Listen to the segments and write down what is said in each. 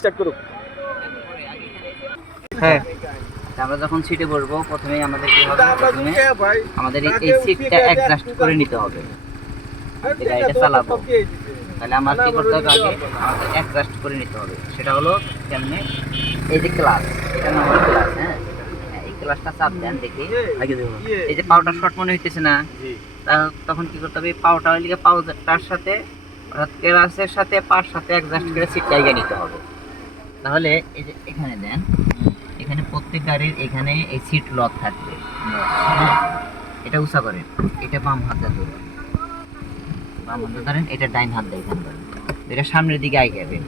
Start করো। হ্যাঁ, আমরা যখন সিটে বসবো প্রথমেই আমাদের কি হবে, প্রথমে আমাদের এই সিটটা অ্যাডজাস্ট করে নিতে হবে। গাড়িটা চালাবো তাহলে আমার কি করতে হবে, আগে আমাদের অ্যাডজাস্ট করে নিতে হবে। সেটা হলো কেমনে, এই যে ক্লাস, এটা নাম হলো ক্লাস। হ্যাঁ, এই ক্লাসটা চাপ দেন দেখি। এই যে পাউটা শর্ট মনে হইতেছে না, তখন কি করতে হবে, পাউটা লিখে পাউটার সাথে অর্থাৎ ক্লাসের সাথে পার সাথে অ্যাডজাস্ট করে সিট জায়গা নিতে হবে। তাহলে এই যে এখানে দেন, এখানে প্রত্যেক গাড়ির এখানে এই সিট লক থাকবে। হ্যাঁ, এটা উঁচা করেন, এটা বাম হাত দিয়ে ধরুন, বাম হাত ধরেন, এটা ডাইন হাত দিয়ে এখানে ধরেন, এটা সামনের দিকে আগে যাবে।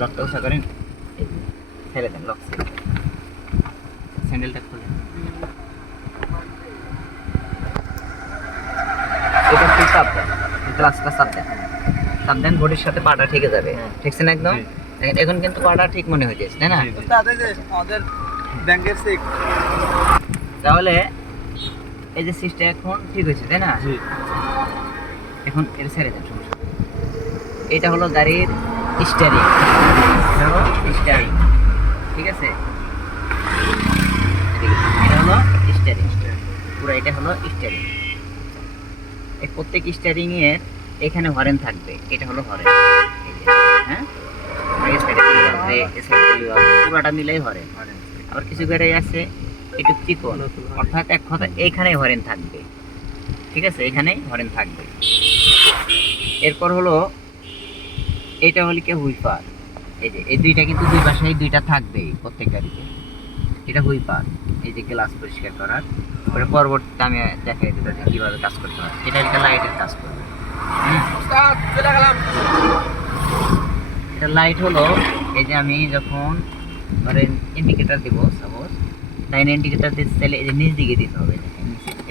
লকটা উঁচা করেন, ছেড়ে দেন, লক স্যান্ডেলটা খুলে এটা একটু চাপ দেন, ক্লাসটা চাপ দেন, চাপ দেন, বডির সাথে পাটা ঠিকে যাবে। ঠিকছে না একদম? এখন কিন্তু পাটা ঠিক মনে হইতেছে, তাই না? আমাদের ব্যাংকের চেক। তাহলে এই যে সিস্টেম এখন ঠিক হয়েছে, তাই না? এখন এর ছেড়ে দেন, সমস্যা। এটা হলো গাড়ির স্টিয়ারিং, স্টিয়ারিং, ঠিক আছে? এটা হলো স্টিয়ারিং, পুরো এটা হলো স্টিয়ারিং। এই প্রত্যেক স্টিয়ারিং এর এখানে হরেন থাকবে, এটা হলো হরেন। হ্যাঁ, পুরোটা মিলেই হরেন। আবার কিছু গাড়ি আছে একটু চিকন, অর্থাৎ এক কথা এইখানেই হরেন থাকবে, ঠিক আছে? এখানেই হরেন থাকবে। এরপর হলো এটা হলো কি হুইপার। এই যে এই দুইটা কিন্তু দুই পাশেই দুইটা থাকবেই প্রত্যেক গাড়িতে। এটা হুইপার, এই যে গ্লাস পরিষ্কার করার। ওটা পরবর্তীতে আমি দেখাই দেবো যে কীভাবে কাজ করতে হয়। এটা একটা লাইটের কাজ করবে। এটা লাইট হলো এই যে আমি যখন ধরেন ইন্ডিকেটার দিব, সাপোজ লাইন ইন্ডিকেটার দিতে চাইলে এই যে নিচ দিকে দিতে হবে।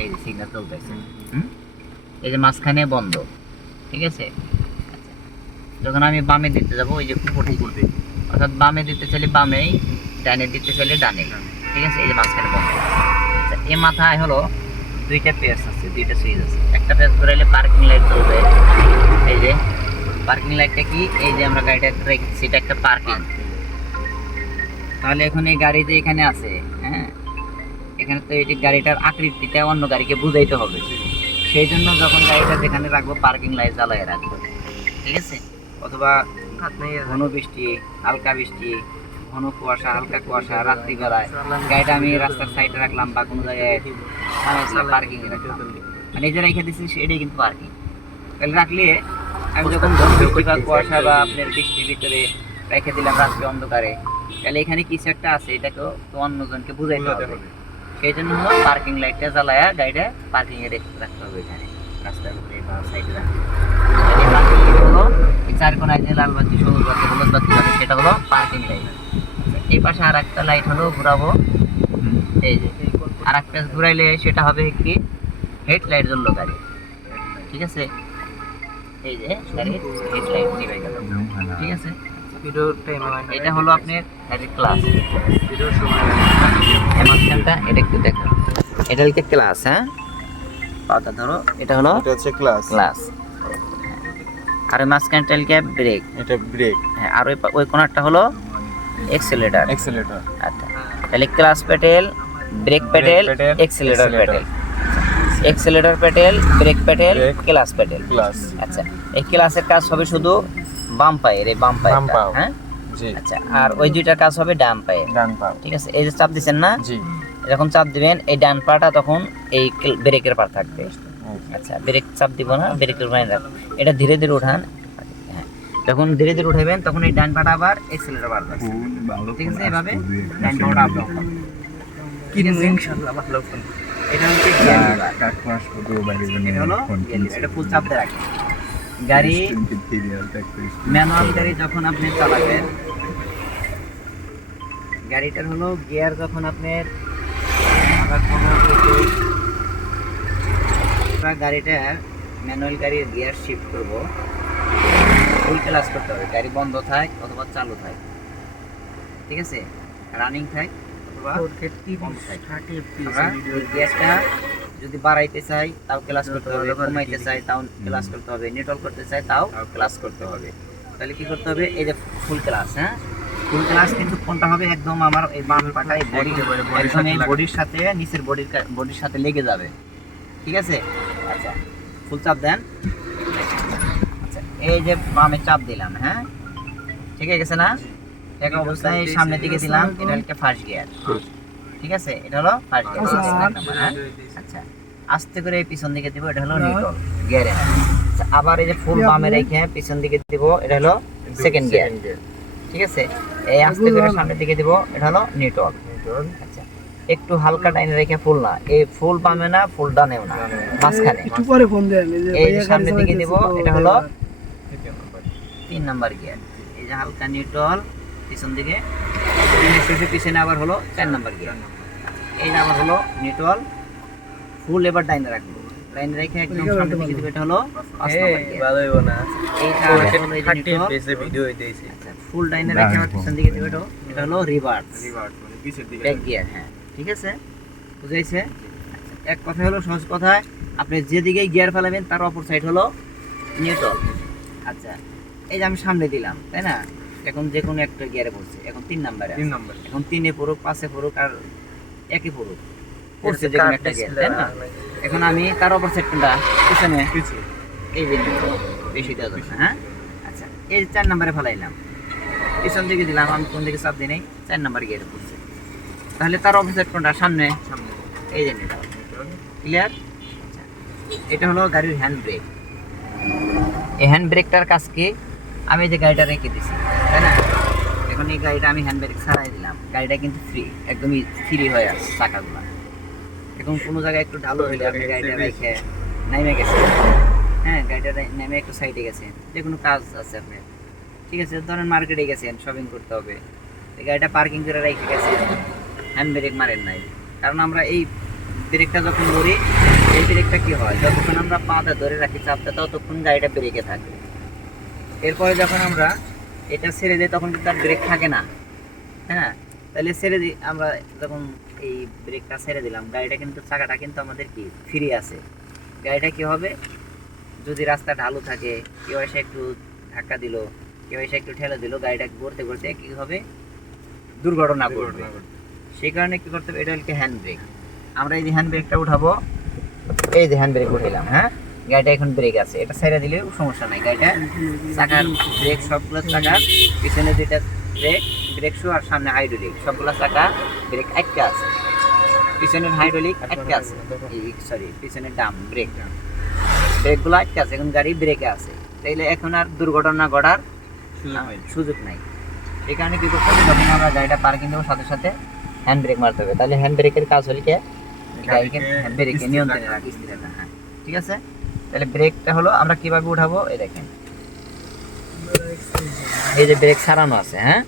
এই যে সিগন্যাল চলতেছে, এই যে মাঝখানে বন্ধ, ঠিক আছে? যখন আমি বামে দিতে যাবো, ওই যে উপরে করবে, অর্থাৎ বামে দিতে চাইলে বামেই, ডানে দিতে চাইলে ডানে, ঠিক আছে? এই যে মাঝখানে বন্ধ। আচ্ছা, এই মাথায় হলো দুইটা পেজ আছে, দুইটা সুইচ আছে। একটা পেজ ঘুরাইলে পার্কিং লাইট চলবে। এই যে পার্কিং লাইটটা কি, এই যে আমরা গাড়িটা রেখেছি, এটা একটা পার্কিং। তাহলে এখন এই গাড়ি যে এখানে আছে, হ্যাঁ, এখানে তো এই গাড়িটার আকৃতিটা অন্য গাড়িকে বুঝাইতে হবে। সেই জন্য যখন গাড়িটা যেখানে রাখবো পার্কিং লাইট জ্বালায় রাখবো, ঠিক আছে? অথবা ঘন বৃষ্টি, হালকা বৃষ্টি, ঘন কুয়াশা, হালকা কুয়াশা, রাত্রিবেলায় গাড়িটা আমি রাস্তার সাইডে রাখলাম বা কোনো জায়গায় পার্কিং এ রাখলাম, মানে এই যে রেখে দিচ্ছি সেটাই কিন্তু পার্কিং। তাহলে রাখলে আমি যখন ঘন বৃষ্টি বা কুয়াশা বা আপনার বৃষ্টির ভিতরে রেখে দিলাম রাত্রি অন্ধকারে, তাহলে এখানে কিছু একটা আছে, এটাকেও তো অন্যজনকে বুঝাইতে হবে। সেই জন্য হলো পার্কিং লাইটটা জ্বালায়া গাড়িটা পার্কিং এ রাখতে হবে, এখানে রাস্তার উপরে বা সাইডে রাখতে হলো। এই চার কোনায় যে লাল বাতি, সবুজ বাতি, হলুদ বাতি যাবে, সেটা হলো পার্কিং লাইট। এই পাশে আর একটা লাইট হলো ঘুরাবো, এই যে আর একটা ঘুরাইলে সেটা হবে কি হেডলাইট জ্বললো গাড়ি, ঠিক আছে? এই যে গাড়ির হেডলাইট নিভে গেল, ঠিক আছে? এটা হলো আপনার গাড়ির ক্লাস। এটা একটু দেখো, এটা হচ্ছে ক্লাস। হ্যাঁ, পাতা ধরো, এটা হলো ক্লাস। আর ওই মাঝখানটা হচ্ছে ব্রেক, এটা ব্রেক। হ্যাঁ, আর ওই কোণারটা হলো এক্সেলেটর। আচ্ছা, তাহলে clutch pedal, brake pedal, accelerator pedal, accelerator pedal, brake pedal, clutch pedal. আচ্ছা, এই ক্লাসের কাজ হবে শুধু বাম পায়ের, এই বাম পায়ে। হ্যাঁ, আচ্ছা, আর ওই দুইটার কাজ হবে ডান পায়ে, ঠিক আছে? এই যে চাপ দিচ্ছেন না, যখন চাপ দিবেন এই ডান পাটা তখন এই ব্রেকের পা থাকবে। আচ্ছা, ব্রেক চাপ দিব না, ব্রেকের পায়ে রাখবেন, এটা ধীরে ধীরে উঠান। হ্যাঁ, যখন ধীরে ধীরে উঠাবেন তখন এই ডান পাটা আবার এক্সেলেটর বাড়বে, ঠিক আছে? এভাবে ডান পাটা আপ ডাউন হবে, ঠিক আছে? ইনশাআল্লাহ ভালো ফোন। এটা হচ্ছে গিয়ার লিভার, এটা হলো গিয়ার লিভার, এটা ফুল চাপ দিয়ে রাখেন। গাড়ি ম্যানুয়াল গাড়ি যখন আপনি চালাবেন, গাড়িটার হলো গিয়ার যখন আপনার গাড়িটা ম্যানুয়াল গাড়ির গিয়ার শিফট করব, ফুল ক্লাস করতে হবে। গাড়ি বন্ধ থাক অথবা চালু থাক, ঠিক আছে? রানিং থাক অথবা বন্ধ থাক, গিয়ারটা যদি বাড়াইতে চাই তাও ক্লাস করতে হবে, কমাইতে চাই তাও ক্লাস করতে হবে, নিউট্রাল করতে চাই তাও ক্লাস করতে হবে। তাহলে কি করতে হবে, এই যে ফুল ক্লাস, হ্যাঁ ফুল ক্লাস কিন্তু কোনটা হবে, একদম আমার এই বাম পাটা এই বডি একদম এই বডির সাথে নিচের বডির সাথে লেগে যাবে, ঠিক আছে। আচ্ছা ফুল চাপ দেন। আচ্ছা এই যে বামে চাপ দিলাম, হ্যাঁ ঠিক আছে গেছে না, এক অবস্থায় সামনের দিকে দিলাম, এটা হচ্ছে ফার্স্ট গিয়ার, ঠিক আছে, এটা হলো ফার্স্ট গিয়ার নাম্বার, হ্যাঁ। আচ্ছা আস্তে করে পিছন দিকে দিব, এটা হলো নিউট্রাল গিয়ারে। আচ্ছা আবার এই যে ফুল বামে রেখে পিছন দিকে দিব, এটা হলো সেকেন্ড গিয়ার, ঠিক আছে। এই আস্তে করে সামনের দিকে দিব, এটা হলো নিউট্রাল। আচ্ছা একটু হালকা টাইনে রেখে ফুল না, এই ফুল বামে না ফুল ডানেও না, মাঝখানে এই যে সামনের দিকে দিব, এটা হলো 3 নাম্বার গিয়ার। এই যে হালকা নিউট্রাল পিছন দিকে, শেষে পিছনে আবার হলো 4 নাম্বার গিয়ার। এই যে আবার হলো নিউট্রাল, ফুল এবার ডাইনে রাখবো, ডাইনে রেখে একদম সামনের দিকে দিব, এটা হলো 5 নাম্বার গিয়ার। ভালো হইবো না এইটা হলো এই যে নিউট্রাল, পেছে ভিডিও হইতেছে আচ্ছা ফুল ডাইনে রেখে আবার পিছন দিকে দিব, এটা হলো রিভার্স মানে পিছের দিকে ব্যাক গিয়ার, হ্যাঁ ঠিক আছে, বুঝাইছে। আচ্ছা এক কথা হলো, সহজ কথায় আপনি যেদিকে গিয়ার ফেলাবেন তার অপর সাইড হলো নিউট্রাল। আচ্ছা এই যে আমি সামনে দিলাম, তাই না, এখন যে কোনো একটা গিয়ারে পড়ছে, এখন 3 নাম্বারে, 3 নাম্বার এখন 3-এ পড়ুক 5-এ পড়ুক আর 1-এ পড়ুক, পড়ছে যে কোনো একটা গিয়ার, তাই না। এখন আমি তার অপর সাইড কোনটা, পিছনে, এই যে neutral, বেশি দেওয়া যাবে না, হ্যাঁ। আচ্ছা এই যে 4 নাম্বারে ফেলাইলাম, পিছন দিকে দিলাম, আমি কোন দিকে চাপ দিই নাই, 4 নাম্বার গিয়ারে পড়ছে, তাহলে তার অপর সাইড কোনটা, সামনে, এই যে নিউট্রাল, ক্লিয়ার। আচ্ছা এটা হলো গাড়ির হ্যান্ড ব্রেক। এই হ্যান্ড ব্রেকটার কাজ কি, আমি এই যে গাড়িটা রেখে দিছি, তাই না, এখন এই গাড়িটা আমি হ্যান্ড ব্রেক ছাড়াই দিলাম, গাড়িটা কিন্তু ফ্রি, একদমই ফ্রি হয়ে আছে চাকাগুলো। এখন কোনো জায়গায় একটু ঢালু হইলে আপনি গাড়িটা রেখে নেমে গেছেন, হ্যাঁ গাড়িটা নেমে একটু সাইডে গেছেন, যে কোনো কাজ আছে আপনার, ঠিক আছে, ধরেন মার্কেটে গেছেন, শপিং করতে হবে, এই গাড়িটা পার্কিং করে রেখে গেছেন, হ্যান্ড ব্রেক মারেন নাই, কারণ আমরা এই ব্রেকটা যখন ধরি, এই ব্রেকটা কি হয়, যতক্ষণ আমরা পাটা ধরে রাখি চাপটা, ততক্ষণ গাড়িটা ব্রেকে থাকে। এরপরে যখন আমরা এটা ছেড়ে দিই তখন কিন্তু আর ব্রেক থাকে না, হ্যাঁ, তাহলে ছেড়ে দিই আমরা, যখন এই ব্রেকটা ছেড়ে দিলাম, গাড়িটা কিন্তু চাকাটা কিন্তু আমাদের কি ফ্রি আছে, গাড়িটা কি হবে, যদি রাস্তা ঢালু থাকে, কেউ এসে একটু ধাক্কা দিল, কেউ এসে একটু ঠেলে দিল, গাড়িটা ঘুরতে ঘুরতে কি হবে, দুর্ঘটনা ঘটবে। সেই কারণে কি করতে হবে, এটা হচ্ছে হ্যান্ড ব্রেক। আমরা এই যে হ্যান্ড ব্রেকটা উঠাবো, এই যে হ্যান্ড ব্রেক উঠাইলাম, হ্যাঁ গাড়িটা এখন ব্রেক আছে, এটা ছেড়ে দিলেও সমস্যা নাই, গাড়িটা চাকার ব্রেক সবগুলো চাকার পিছনে যেটা ব্রেক শু আর সামনে হাইড্রোলিক সবগুলো চাকা ব্রেক একটা আছে, পিছনের হাইড্রোলিক একটা আছে, সরি পিছনের ডাম ব্রেকগুলো একটা আছে, এখন গাড়ি ব্রেকে আছে, তাইলে এখন আর দুর্ঘটনা ঘটার সুযোগ নাই। এই কারণে কি করতে হবে, যখন আমরা গাড়িটা পার্কিং দেবো সাথে সাথে হ্যান্ড ব্রেক মারতে হবে, তাহলে হ্যান্ড ব্রেকের কাজ হলে কি গাড়িকে হ্যান্ড ব্রেকে নিয়ন্ত্রণে রাখি, স্থির রাখা, হ্যাঁ ঠিক আছে। তাহলে ব্রেকটা হলো আমরা কিভাবে উঠাবো, এই দেখেন এই যে ব্রেক সারানো আছে, হ্যাঁ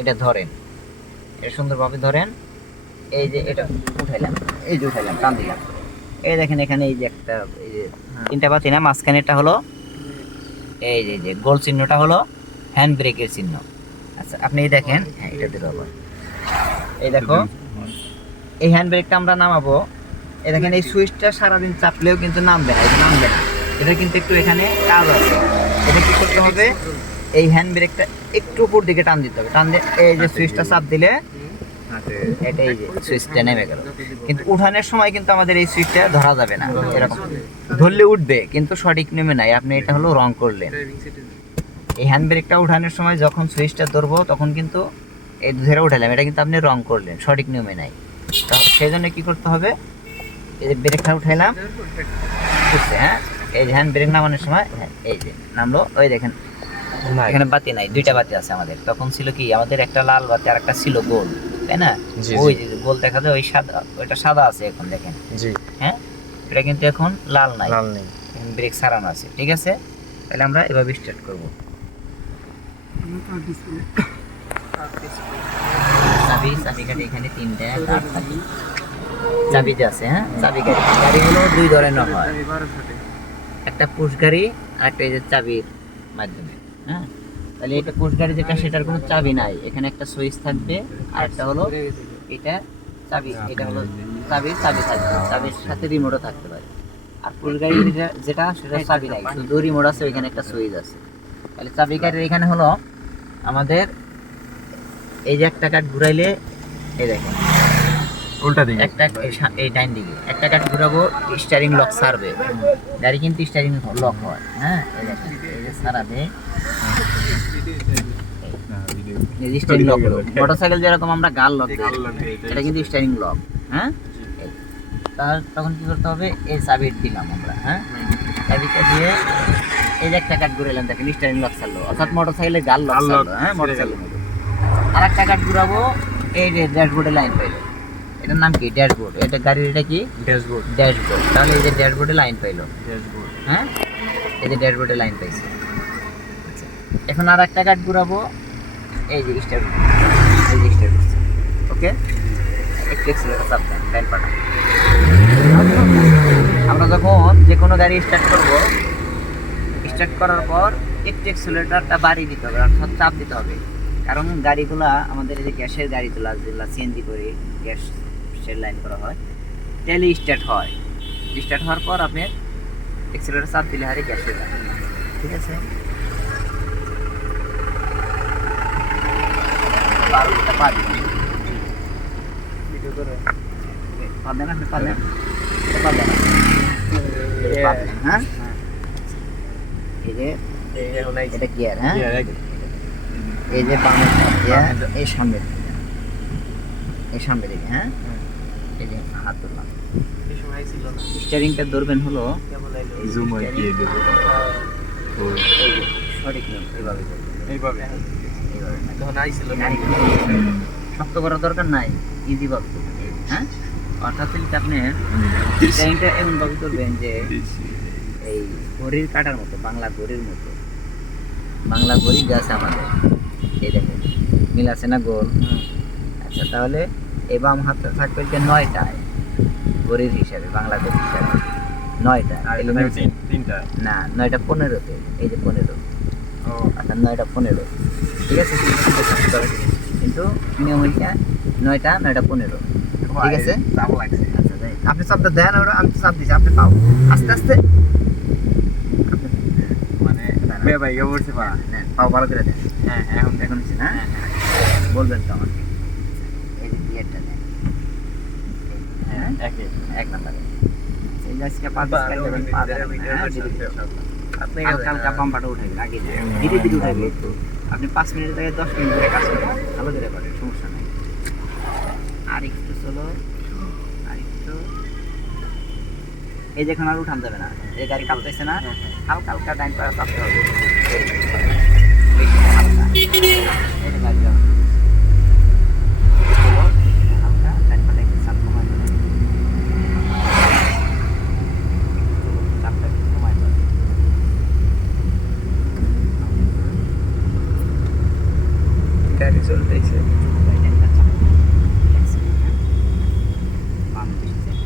এটা ধরেন, এটা সুন্দরভাবে ধরেন, এই যে এটা উঠাইলাম, এই যে উঠাইলাম, টান দিলাম, এই দেখেন এখানে এই যে একটা, এই যে 3টা বাতি না, মাঝখানেরটা হলো এই যে গোল চিহ্নটা হলো হ্যান্ড ব্রেকের চিহ্ন। আচ্ছা আপনি এই দেখেন, হ্যাঁ এটা দিতে হবে, এই দেখো এই হ্যান্ড ব্রেকটা আমরা নামাবো, এই দেখেন এই সুইচটা সারাদিন চাপলেও কিন্তু নামবে না, এটা নামবে না, এটা কিন্তু একটু এখানে কাজ আছে, এটা কি করতে হবে, এই হ্যান্ড ব্রেকটা একটু উপর দিকে টান দিতে হবে, টান দিয়ে এই যে সুইচটা চাপ দিলে এটা এই যে সুইচটা নেমে গেল, কিন্তু উঠানোর সময় কিন্তু আমাদের এই সুইচটা ধরা যাবে না, এরকম ধরলে উঠবে কিন্তু সঠিক নেমে নাই, আপনি এটা হলো রং করলেন। এই হ্যান্ড ব্রেকটা উঠানোর সময় যখন সুইচটা ধরবো তখন কিন্তু এই ধরে উঠালাম, এটা কিন্তু আপনি রং করলেন, সঠিক নিয়মে নাই, তো সেই জন্য কি করতে হবে, এই যে ব্রেকটা উঠাইলাম উঠছে, হ্যাঁ এই যে হ্যান্ড ব্রেক নামানোর সময়, হ্যাঁ এই যে নামলো, ওই দেখেন এখানে বাতি নাই, 2টা বাতি আছে আমাদের, তখন ছিল কি আমাদের একটা লাল বাতি আর একটা ছিল গোল, তাই না, ওই যে গোল দেখা যায়, ওই সাদা, ওইটা সাদা আছে এখন দেখেন, হ্যাঁ এটা কিন্তু এখন লাল নাই, এখন ব্রেক সারানো আছে, ঠিক আছে। তাহলে আমরা এভাবে স্টার্ট করবো, চাবিকাঠি এখানে 3টা কাঠ থাকে, চাবি যে আছে, হ্যাঁ চাবিকাঠি, গাড়িগুলো 2 ধরনের হয়, একটা পুশ গাড়ি আর একটা এই যে চাবির মাধ্যমে, হ্যাঁ তাহলে এটা পুশ গাড়ি যেটা, সেটার কোনো চাবি নাই, এখানে একটা সুইচ থাকবে, আর একটা হলো এটা চাবি, এটা হলো চাবি থাকবে, চাবির সাথে রিমোটও থাকতে পারে। আর পুশ গাড়ি যেটা সেটা চাবি নাই, শুধু রিমোট আছে, ওইখানে একটা সুইচ আছে, তাহলে চাবিকাঠির এখানে হলো আমাদের এই যে একটা কাঠ ঘুরাইলে এই দেখেন উল্টা দিকে একটা এই ডাইন দিকে একটা কাঠ ঘুরাবো স্টিয়ারিং লক ছাড়বে গাড়ি কিন্তু স্টিয়ারিং লক হয় হ্যাঁ এই দেখেন এই যে ছাড়াবে এই যে স্টিয়ারিং লক মোটরসাইকেল যেরকম আমরা গাল লক দিই এটা কিন্তু স্টিয়ারিং লক হ্যাঁ তার তখন কি করতে হবে এই চাবি দিলাম আমরা হ্যাঁ চাবিটা দিয়ে এই যে একটা কাঠ ঘুরাইলাম দেখেন স্টিয়ারিং লক ছাড়লো অর্থাৎ মোটরসাইকেলের গাল লক ছাড়লো হ্যাঁ মোটরসাইকেলের মধ্যে আর একটা কাঠ ঘুরাবো এই যে ড্যাশবোর্ডে লাইন পাইলো এটার নাম কি ড্যাশবোর্ড এটা গাড়ির এটা কি ড্যাশবোর্ড ড্যাশবোর্ড তাহলে এই যে ড্যাশবোর্ডে লাইন পাইলো ড্যাশবোর্ড হ্যাঁ এই যে ড্যাশবোর্ডে লাইন পাইছে আচ্ছা এখন আর একটা কাঠ ঘুরাবো এই যে স্টার্ট এই যে স্টার্ট করছে ওকে একটু এক্সিলারেটর চাপ দেন লাইন পাঠান আমরা যখন যে কোনো গাড়ি স্টার্ট করব স্টার্ট করার পর একটু এক্সিলারেটরটা বাড়িয়ে দিতে হবে অর্থাৎ চাপ দিতে হবে কারণ গাড়িগুলা আমাদের এই যে গ্যাসের গাড়িগুলা যেগুলা সিএনজি করে গ্যাসের লাইন করা হয় তেলে স্টার্ট হয় স্টার্ট হওয়ার পর আপনি এক্সিলারেটর চাপ দিলে হারে গ্যাসের লাইন ঠিক আছে হ্যাঁ এই যে এটা গিয়ার হ্যাঁ এই যে বামের গিয়ার এই সামনের দিকে হ্যাঁ এই যে হাত ধরলাম স্টিয়ারিংটা ধরবেন হলো জুম দিয়ে দেব সঠিক নিয়ম এইভাবে এইভাবে তখন আইছিল না শক্ত করার দরকার নাই ইজি ভাবে হ্যাঁ অর্থাৎ আপনি স্টিয়ারিংটা এমন ভাবে করবেন যে এই ঘড়ির কাটার মতো বাংলা ঘড়ির মতো বাংলা ঘড়ি যা আছে আমাদের এই দেখেন মিল আছে না গোল আচ্ছা তাহলে এই বাম হাতটা থাকবে যে 9টায় ঘড়ির হিসাবে বাংলা ঘড়ি হিসাবে 9টা আর তিনটা না 9টা 15তে এই যে 15 অর্থাৎ 9টা 15 ঠিক আছে কিন্তু নিয়ম হইছে 9টা 15 ঠিক আছে চাপ লাগছে আচ্ছা তাই আপনি চাপটা দেন আর আমি চাপ দিছি আপনি পাও আস্তে আস্তে মানে বে ভাই কে বলছে পা নেন পাও ভালো করে দেন হ্যাঁ এখন হচ্ছে না বলবেন তো আমাকে এই যে গিয়ারটা দেন হ্যাঁ এক নাম্বারে এই যে আজকে 5 স্কাই দেবেন 5 আপনি হালকা পাম্পাটা উঠাইবেন আগে ধীরে ধীরে উঠাইবেন আপনি 5 মিনিটের জায়গায় 10 মিনিট ধরে কাজ করবেন ভালো করে করেন সমস্যা নাই আর একটু চলো আর একটু এই যেখানে আর উঠান যাবে না এই গাড়ি কাঁপতেছে না হালকা হালকা ডাইন পায়ে চাপতে হবে বেশি না, হালকা এই যে গাড়ি যাও হালকা ডাইন পায়ে একটু চাপ কমায় দেবেন চাপটা একটু কমায় দেবেন গাড়ি চলতেছে ডাইনটা চাপ বাম দিকে চাপ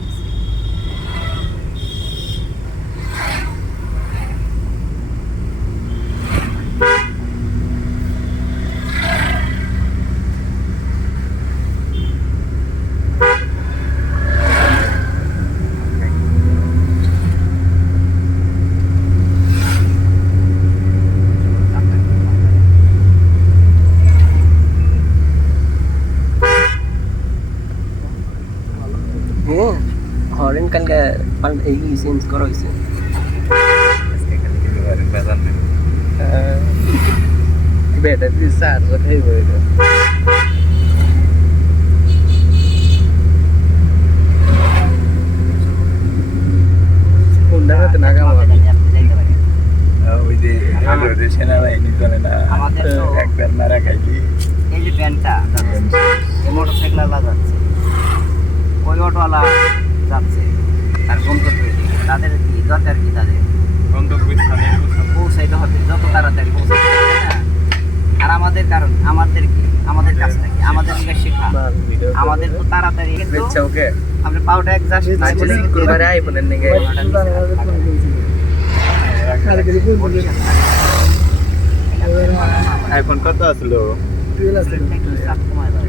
হরেন কালকে এই চেঞ্জ করা হয়েছে ব্যাটারি চার্জ খাইব এটা কোনটা হাতে না গাওয়া ওই যে সেনাবাহিনী চলে না একবার মারা খাইলি এই যে প্যান্টটা এই মোটরসাইকেল আলা যাচ্ছে ওই অটোওয়ালা যাচ্ছে তার গন্তব্যে তাদের কি দরকার কি তাদের গন্তব্যস্থানে পৌঁছাইতে হবে যত তাড়াতাড়ি পৌঁছাইতে হবে না আর আমাদের কারণ আমাদের কি আমাদের কাজটা কি আমাদের দিকে শেখা আমাদের তো তাড়াতাড়ি কিন্তু ওকে আপনি পাউডার এক্সাস্ট নাই বলে কিন্তু এবারে আইফোনের নাকি আইফোন কত আসলো একটু চাপ কমায় দাও